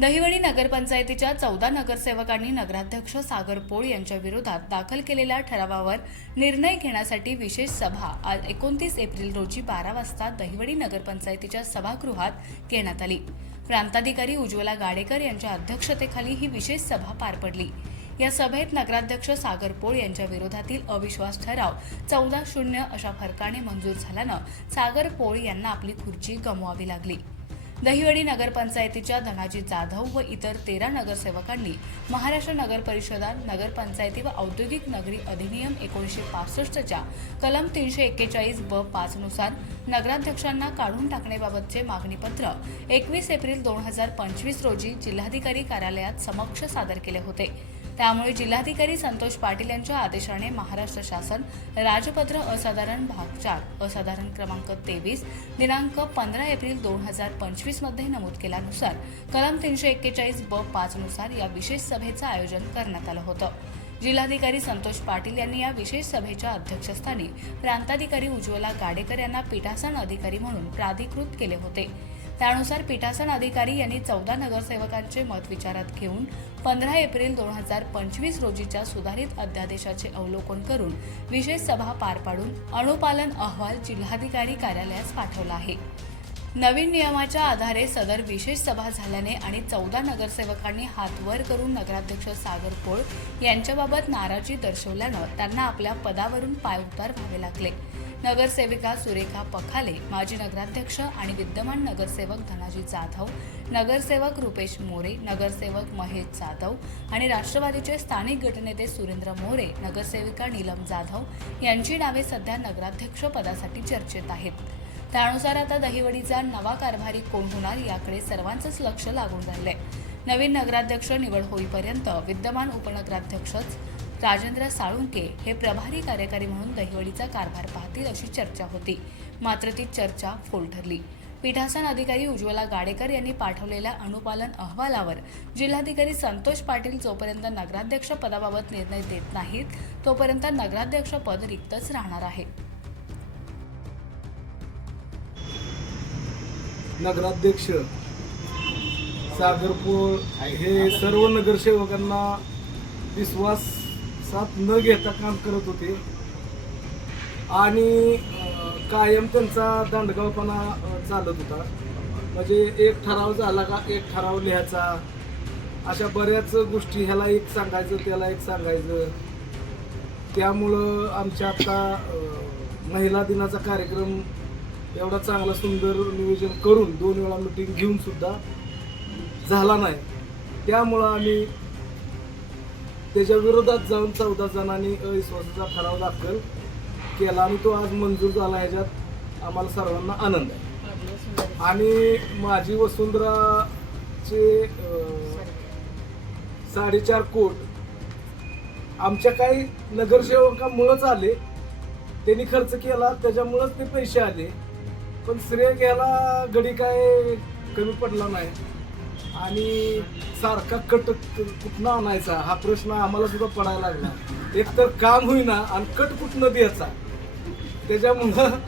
दहिवडी नगरपंचायतीच्या चौदा नगरसेवकांनी नगराध्यक्ष सागर पोळ यांच्या विरोधात दाखल केलेल्या ठरावावर निर्णय घेण्यासाठी विशेष सभा आज एकोणतीस एप्रिल रोजी बारा वाजता दहिवडी नगरपंचायतीच्या सभागृहात घेण्यात आली. प्रांताधिकारी उज्ज्वला गाडेकर यांच्या अध्यक्षतेखाली ही विशेष सभा पार पडली. या सभेत नगराध्यक्ष सागर पोळ यांच्या विरोधातील अविश्वास ठराव चौदा शून्य अशा फरकाने मंजूर झाल्यानं सागर पोळ यांना आपली खुर्ची गमवावी लागली. दहिवडी नगरपंचायतीच्या धनाजी जाधव व इतर तेरा नगरसेवकांनी महाराष्ट्र नगर परिषदा नगरपंचायती व औद्योगिक नगरी अधिनियम एकोणीसशे पासष्टच्या कलम तीनशे एक्केचाळीस ब पाचनुसार नगराध्यक्षांना काढून टाकण्याबाबतचे मागणीपत्र एकवीस एप्रिल दोन हजार पंचवीस रोजी जिल्हाधिकारी कार्यालयात समक्ष सादर केले होते. त्यामुळे जिल्हाधिकारी संतोष पाटील यांच्या आदेशाने महाराष्ट्र शासन राजपत्र असाधारण भाग चार असाधारण क्रमांक तेवीस दिनांक पंधरा एप्रिल दोन हजार पंचवीसमध्ये नमूद केल्यानुसार कलम तीनशे एक्केचाळीस ब पाच नुसार या विशेष सभेचं आयोजन करण्यात आलं होतं. जिल्हाधिकारी संतोष पाटील यांनी या विशेष सभेच्या अध्यक्षस्थानी प्रांताधिकारी उज्ज्वला गाडेकर यांना पीठासन अधिकारी म्हणून प्राधिकृत केले होते. त्यानुसार पीठासन अधिकारी यांनी चौदा नगरसेवकांचे मत विचारात घेऊन पंधरा एप्रिल दोन हजार पंचवीस रोजीच्या सुधारित अध्यादेशाचे अवलोकन करून विशेष सभा पार पाडून अनुपालन अहवाल जिल्हाधिकारी कार्यालयास पाठवला आहे. नवीन नियमाच्या आधारे सदर विशेष सभा झाल्याने आणि चौदा नगरसेवकांनी हात वर करून नगराध्यक्ष सागर पोळ यांच्याबाबत नाराजी दर्शवल्यानं त्यांना आपल्या पदावरून पायउतार व्हावे लागले. नगरसेविका सुरेखा पखाले माजी नगराध्यक्ष आणि विद्यमान नगरसेवक धनाजी जाधव नगरसेवक रुपेश मोरे नगरसेवक महेश जाधव आणि राष्ट्रवादीचे स्थानिक गटनेते सुरेंद्र मोरे नगरसेविका नीलम जाधव यांची नावे सध्या नगराध्यक्ष पदासाठी चर्चेत आहेत. त्यानुसार आता दहिवडीचा नवा कारभारी कोण होणार याकडे सर्वांचंच लक्ष लागून राहिलंय. नवीन नगराध्यक्ष निवड होईपर्यंत विद्यमान उपनगराध्यक्षच राजेंद्र साळुंके हे प्रभारी कार्यकारी म्हणून दहिवडीचा कारभार पाहतील अशी चर्चा होती. मात्र ती चर्चा फोल ठरली. पीठासन अधिकारी उज्ज्वला गाडेकर यांनी पाठवलेल्या अनुपालन अहवालावर जिल्हाधिकारी संतोष पाटील जोपर्यंत नगराध्यक्ष पदाबाबत निर्णय देत नाहीत तोपर्यंत नगराध्यक्ष पद रिक्तच राहणार आहे. नगराध्यक्ष सागरपूर हे सर्व नगरसेवकांना साथ न घेता काम करत होते. आणि कायम त्यांचा दांडगावपणा चालत होता. म्हणजे एक ठराव झाला का एक ठराव लिहायचा. अशा बऱ्याच गोष्टी ह्याला एक सांगायचं त्याला एक सांगायचं. त्यामुळं आमच्या आता महिला दिनाचा कार्यक्रम एवढा चांगला सुंदर नियोजन करून दोन वेळा मिटिंग घेऊन सुद्धा झाला नाही. त्यामुळं आम्ही त्याच्या विरोधात जाऊन चौदा जणांनी अविश्वासाचा ठराव दाखल केला आणि तो आज मंजूर झाला ह्याच्यात आम्हाला सर्वांना आनंद आहे. आणि माझी वसुंधराचे साडेचार कोट आमच्या काही नगरसेवकामुळंच आले. त्यांनी खर्च केला त्याच्यामुळंच ते पैसे आले. पण श्रेय घ्यायला गडी काय कमी पडला नाही. आणि सारखा कट कुठनं आणायचा? हा प्रश्न आम्हाला सुद्धा पडायला लागला. एक तर काम होईना आणि कट कुठनं द्यायचा? त्याच्यामुळं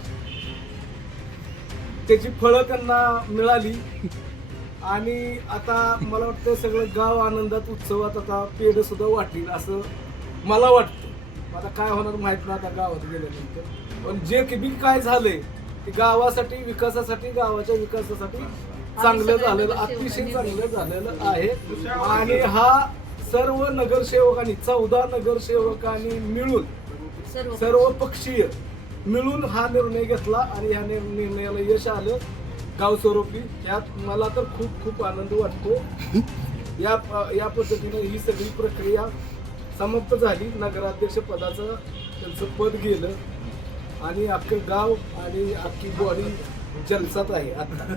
त्याची फळं त्यांना मिळाली. आणि आता मला वाटतं सगळं गाव आनंदात उत्सवात आता पेढ सुद्धा वाटेल असं मला वाटतं. आता काय होणार माहीत नाही आता गावात गेल्यानंतर. पण जे की बी काय झालंय ते गावासाठी विकासासाठी गावाच्या विकासासाठी चांगलं झालेलं अतिशय चांगलं झालेलं आहे. आणि हा सर्व नगरसेवकांनी चौदा नगरसेवकांनी मिळून सर्व पक्षीय मिळून हा निर्णय घेतला आणि ह्या निर- निर्णयाला यश आलं. गाव स्वरूपी यात मला तर खूप खूप आनंद वाटतो. या या पद्धतीने ही सगळी प्रक्रिया समाप्त झाली. नगराध्यक्ष पदाचं त्यांचं पद गेलं. आणि अख्खं गाव आणि अख्खी बॉडी जलसात आहे. आता.